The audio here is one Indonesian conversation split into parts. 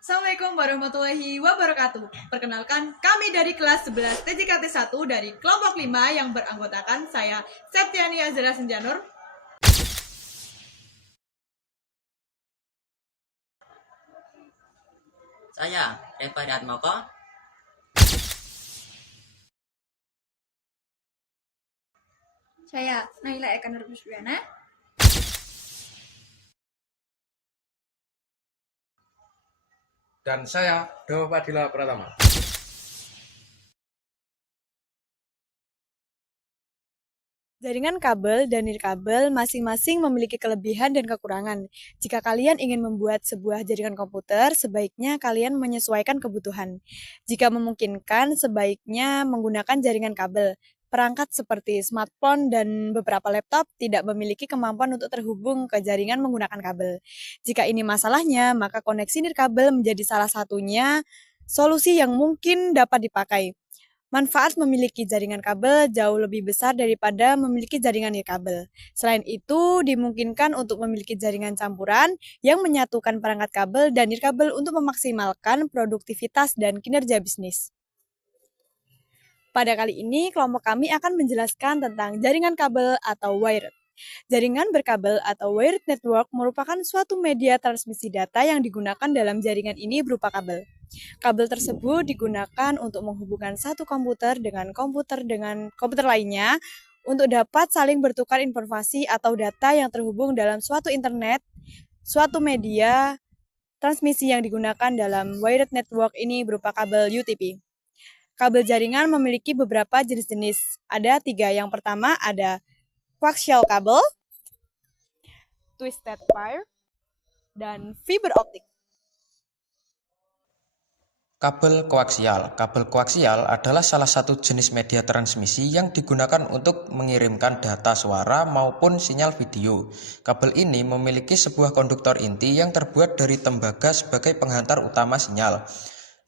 Assalamualaikum warahmatullahi wabarakatuh. Perkenalkan, kami dari kelas 11 TJKT 1 dari kelompok 5 yang beranggotakan saya Septiani Azra Senjanur. Saya Eva Moko. Saya Naila Eka Nurmusbiana. Dan saya Dewa Padilla Pratama. Jaringan kabel dan nirkabel masing-masing memiliki kelebihan dan kekurangan. Jika kalian ingin membuat sebuah jaringan komputer, sebaiknya kalian menyesuaikan kebutuhan. Jika memungkinkan, sebaiknya menggunakan jaringan kabel. Perangkat seperti smartphone dan beberapa laptop tidak memiliki kemampuan untuk terhubung ke jaringan menggunakan kabel. Jika ini masalahnya, maka koneksi nirkabel menjadi salah satunya solusi yang mungkin dapat dipakai. Manfaat memiliki jaringan kabel jauh lebih besar daripada memiliki jaringan nirkabel. Selain itu, dimungkinkan untuk memiliki jaringan campuran yang menyatukan perangkat kabel dan nirkabel untuk memaksimalkan produktivitas dan kinerja bisnis. Pada kali ini, kelompok kami akan menjelaskan tentang jaringan kabel atau wired. Jaringan berkabel atau wired network merupakan suatu media transmisi data yang digunakan dalam jaringan ini berupa kabel. Kabel tersebut digunakan untuk menghubungkan satu komputer dengan komputer lainnya untuk dapat saling bertukar informasi atau data yang terhubung dalam suatu internet. Suatu media transmisi yang digunakan dalam wired network ini berupa kabel UTP. Kabel jaringan memiliki beberapa jenis-jenis. Ada 3. Yang pertama ada coaxial kabel, twisted pair, dan fiber optik. Kabel koaksial. Kabel koaksial adalah salah satu jenis media transmisi yang digunakan untuk mengirimkan data suara maupun sinyal video. Kabel ini memiliki sebuah konduktor inti yang terbuat dari tembaga sebagai penghantar utama sinyal.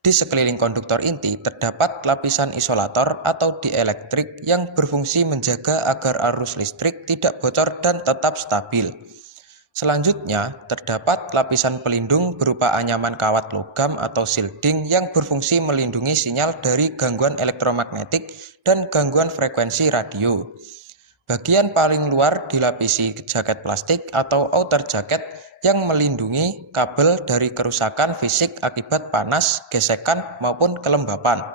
Di sekeliling konduktor inti terdapat lapisan isolator atau dielektrik yang berfungsi menjaga agar arus listrik tidak bocor dan tetap stabil. Selanjutnya, terdapat lapisan pelindung berupa anyaman kawat logam atau shielding yang berfungsi melindungi sinyal dari gangguan elektromagnetik dan gangguan frekuensi radio. Bagian paling luar dilapisi jaket plastik atau outer jacket yang melindungi kabel dari kerusakan fisik akibat panas, gesekan, maupun kelembapan.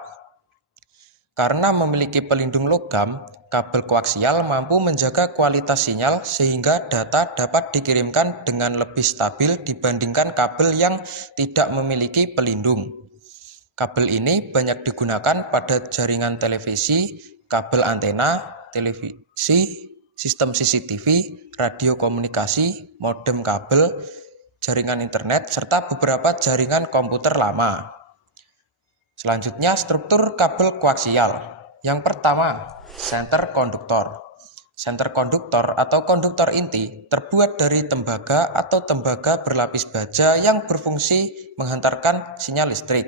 Karena memiliki pelindung logam, kabel koaksial mampu menjaga kualitas sinyal sehingga data dapat dikirimkan dengan lebih stabil dibandingkan kabel yang tidak memiliki pelindung. Kabel ini banyak digunakan pada jaringan televisi, kabel antena, televisi, sistem CCTV, radio komunikasi, modem kabel, jaringan internet, serta beberapa jaringan komputer lama. Selanjutnya, struktur kabel koaksial. Yang pertama, center konduktor. Center konduktor atau konduktor inti terbuat dari tembaga atau tembaga berlapis baja yang berfungsi menghantarkan sinyal listrik.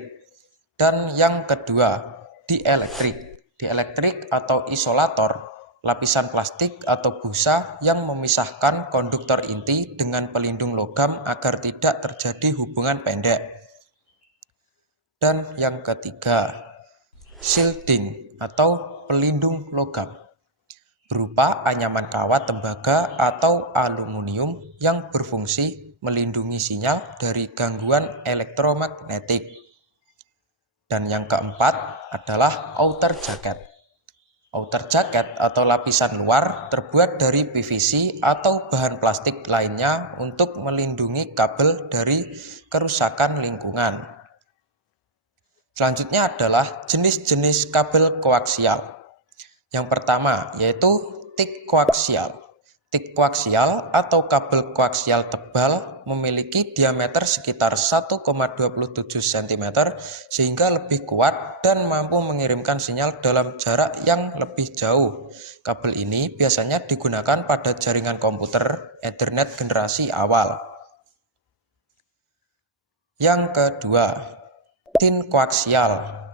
Dan yang kedua, dielektrik. Dielektrik atau isolator, lapisan plastik atau busa yang memisahkan konduktor inti dengan pelindung logam agar tidak terjadi hubungan pendek. Dan yang ketiga, shielding atau pelindung logam berupa anyaman kawat tembaga atau aluminium yang berfungsi melindungi sinyal dari gangguan elektromagnetik. Dan yang keempat adalah outer jacket. Outer jacket atau lapisan luar terbuat dari PVC atau bahan plastik lainnya untuk melindungi kabel dari kerusakan lingkungan. Selanjutnya adalah jenis-jenis kabel koaksial. Yang pertama yaitu thick koaksial. Thick koaksial atau kabel koaksial tebal memiliki diameter sekitar 1,27 cm sehingga lebih kuat dan mampu mengirimkan sinyal dalam jarak yang lebih jauh. Kabel ini biasanya digunakan pada jaringan komputer Ethernet generasi awal. Yang kedua, tin koaksial.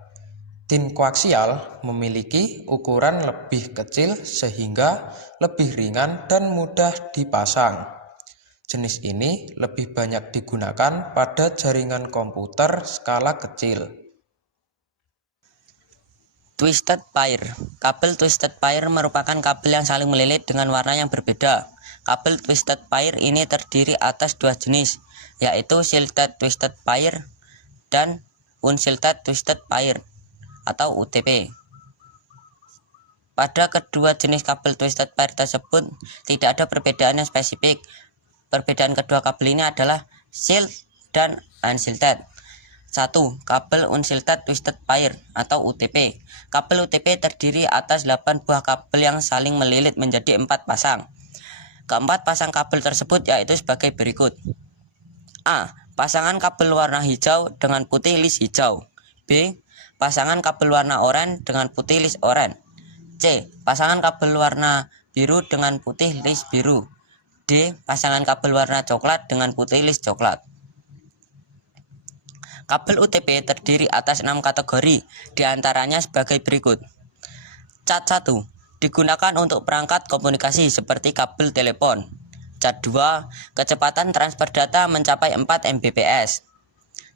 Tin koaksial memiliki ukuran lebih kecil sehingga lebih ringan dan mudah dipasang. Jenis ini lebih banyak digunakan pada jaringan komputer skala kecil. Twisted pair. Kabel twisted pair merupakan kabel yang saling melilit dengan warna yang berbeda. Kabel twisted pair ini terdiri atas dua jenis, yaitu shielded twisted pair dan unshielded twisted pair atau UTP. Pada kedua jenis kabel twisted pair tersebut tidak ada perbedaan yang spesifik. Perbedaan kedua kabel ini adalah shielded dan unshielded. 1. Kabel unshielded twisted pair atau UTP. Kabel UTP terdiri atas 8 buah kabel yang saling melilit menjadi 4 pasang. Keempat pasang kabel tersebut yaitu sebagai berikut. A. Pasangan kabel warna hijau dengan putih list hijau. B. Pasangan kabel warna oranye dengan putih list oranye. C. Pasangan kabel warna biru dengan putih list biru. D. Pasangan kabel warna coklat dengan putih list coklat. Kabel UTP terdiri atas 6 kategori, diantaranya sebagai berikut. Cat 1. Digunakan untuk perangkat komunikasi seperti kabel telepon. Cat 2. Kecepatan transfer data mencapai 4 Mbps.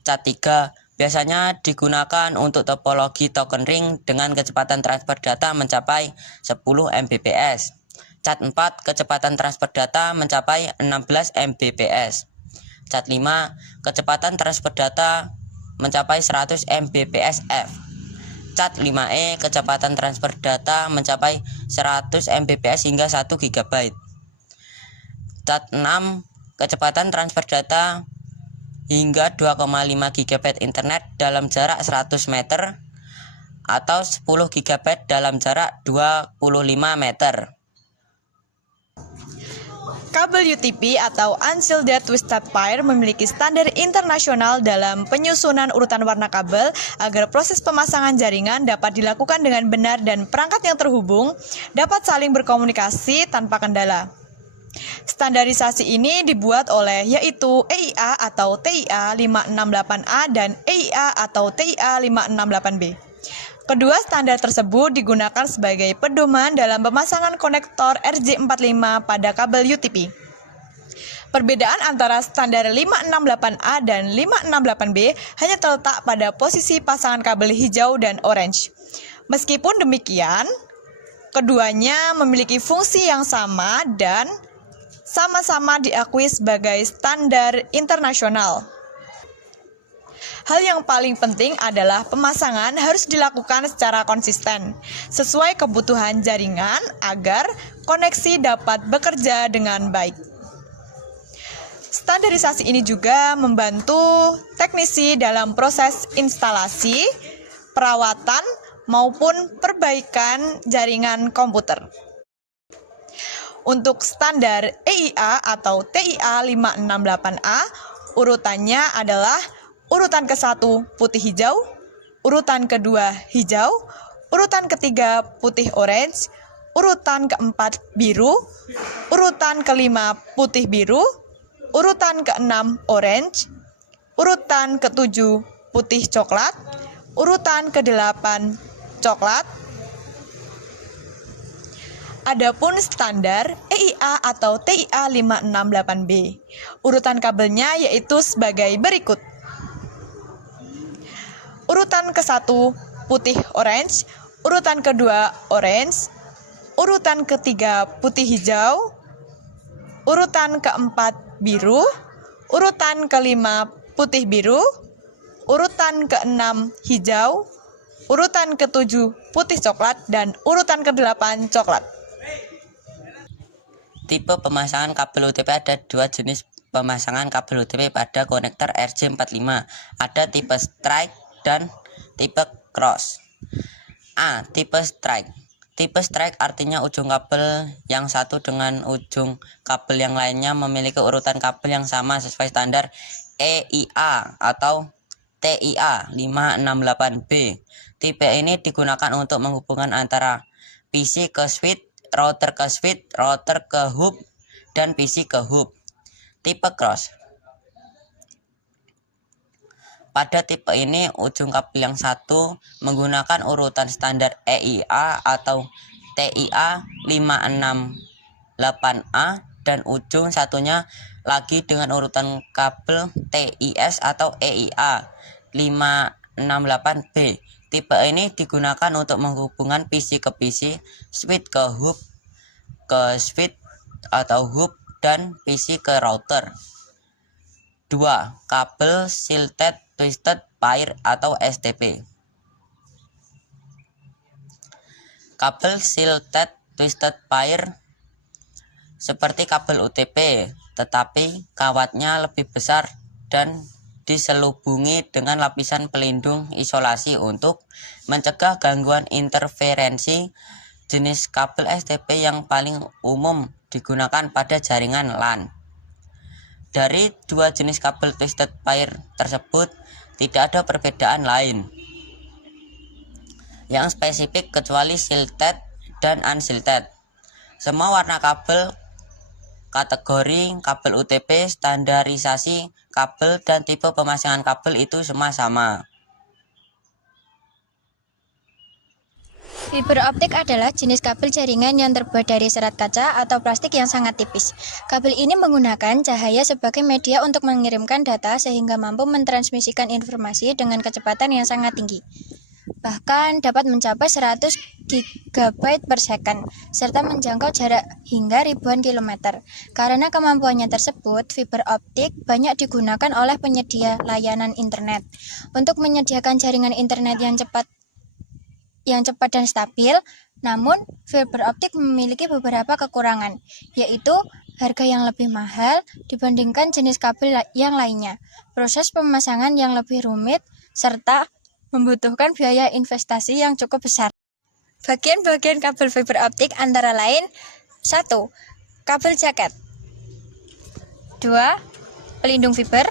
Cat 3. Biasanya digunakan untuk topologi token ring dengan kecepatan transfer data mencapai 10 Mbps. Cat 4. Kecepatan transfer data mencapai 16 Mbps. Cat 5. Kecepatan transfer data mencapai 100 Mbps/f. Cat 5e. Kecepatan transfer data mencapai 100 Mbps hingga 1 GB. Cat 6. Kecepatan transfer data hingga 2,5 GB internet dalam jarak 100 meter atau 10 GB dalam jarak 25 meter. Kabel UTP atau Unshielded Twisted Pair memiliki standar internasional dalam penyusunan urutan warna kabel agar proses pemasangan jaringan dapat dilakukan dengan benar dan perangkat yang terhubung dapat saling berkomunikasi tanpa kendala. Standarisasi ini dibuat oleh yaitu EIA atau TIA 568A dan EIA atau TIA 568B. Kedua standar tersebut digunakan sebagai pedoman dalam pemasangan konektor RJ45 pada kabel UTP. Perbedaan antara standar 568A dan 568B hanya terletak pada posisi pasangan kabel hijau dan orange. Meskipun demikian, keduanya memiliki fungsi yang sama dan sama-sama diakui sebagai standar internasional. Hal yang paling penting adalah pemasangan harus dilakukan secara konsisten, sesuai kebutuhan jaringan agar koneksi dapat bekerja dengan baik. Standarisasi ini juga membantu teknisi dalam proses instalasi, perawatan, maupun perbaikan jaringan komputer. Untuk standar EIA atau TIA 568A, urutannya adalah urutan ke-1 putih hijau, urutan kedua hijau, urutan ketiga putih orange, urutan keempat biru, urutan kelima putih biru, urutan keenam orange, urutan ketujuh putih coklat, urutan kedelapan coklat. Adapun standar EIA atau TIA 568B, urutan kabelnya yaitu sebagai berikut. Urutan ke-1 putih orange, urutan kedua orange, urutan ketiga putih hijau, urutan keempat biru, urutan kelima putih biru, urutan keenam hijau, urutan ketujuh putih coklat, dan urutan kedelapan coklat. Tipe pemasangan kabel UTP ada dua jenis pemasangan kabel UTP pada konektor RJ45. Ada tipe strike dan tipe cross. A. Tipe strike. Tipe strike artinya ujung kabel yang satu dengan ujung kabel yang lainnya memiliki urutan kabel yang sama sesuai standar EIA atau TIA 568B. Tipe ini digunakan untuk menghubungkan antara PC ke switch, router ke hub, dan PC ke hub. Tipe cross. Pada tipe ini, ujung kabel yang satu menggunakan urutan standar EIA atau TIA 568A dan ujung satunya lagi dengan urutan kabel TIS atau EIA 568B. Tipe ini digunakan untuk menghubungkan PC ke PC, switch ke hub, ke switch atau hub, dan PC ke router. 2. Kabel Shielded Twisted Pair atau STP. Kabel Shielded Twisted Pair seperti kabel UTP, tetapi kawatnya lebih besar dan diselubungi dengan lapisan pelindung isolasi untuk mencegah gangguan interferensi. Jenis kabel STP yang paling umum digunakan pada jaringan LAN. Dari dua jenis kabel twisted pair tersebut, tidak ada perbedaan lain yang spesifik kecuali shielded dan unshielded. Semua warna kabel, kategori kabel UTP, standarisasi kabel, dan tipe pemasangan kabel itu semua sama. Fiber optik adalah jenis kabel jaringan yang terbuat dari serat kaca atau plastik yang sangat tipis. Kabel ini menggunakan cahaya sebagai media untuk mengirimkan data sehingga mampu mentransmisikan informasi dengan kecepatan yang sangat tinggi. Bahkan dapat mencapai 100 GB per second, serta menjangkau jarak hingga ribuan kilometer. Karena kemampuannya tersebut, fiber optik banyak digunakan oleh penyedia layanan internet. Untuk menyediakan jaringan internet yang cepat dan stabil, namun fiber optik memiliki beberapa kekurangan, yaitu harga yang lebih mahal dibandingkan jenis kabel yang lainnya, proses pemasangan yang lebih rumit, serta membutuhkan biaya investasi yang cukup besar. Bagian-bagian kabel fiber optik antara lain: 1. Kabel jaket. 2. Pelindung fiber.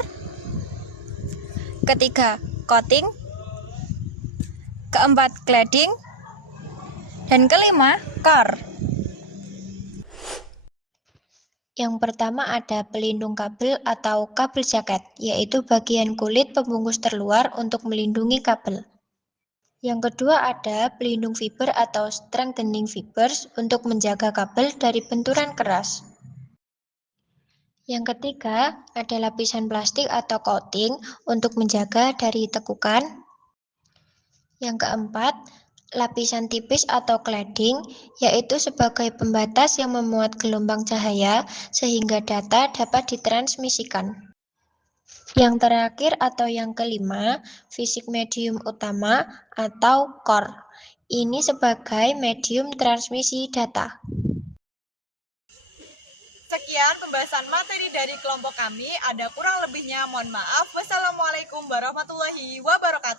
Ketiga, coating. Keempat, cladding. Dan kelima, core. Yang pertama ada pelindung kabel atau kabel jaket, yaitu bagian kulit pembungkus terluar untuk melindungi kabel. Yang kedua ada pelindung fiber atau strengthening fibers untuk menjaga kabel dari benturan keras. Yang ketiga ada lapisan plastik atau coating untuk menjaga dari tekukan. Yang keempat, lapisan tipis atau cladding, yaitu sebagai pembatas yang memuat gelombang cahaya sehingga data dapat ditransmisikan. Yang terakhir atau yang kelima, fisik medium utama atau core. Ini sebagai medium transmisi data. Sekian pembahasan materi dari kelompok kami. Ada kurang lebihnya, mohon maaf. Wassalamualaikum warahmatullahi wabarakatuh.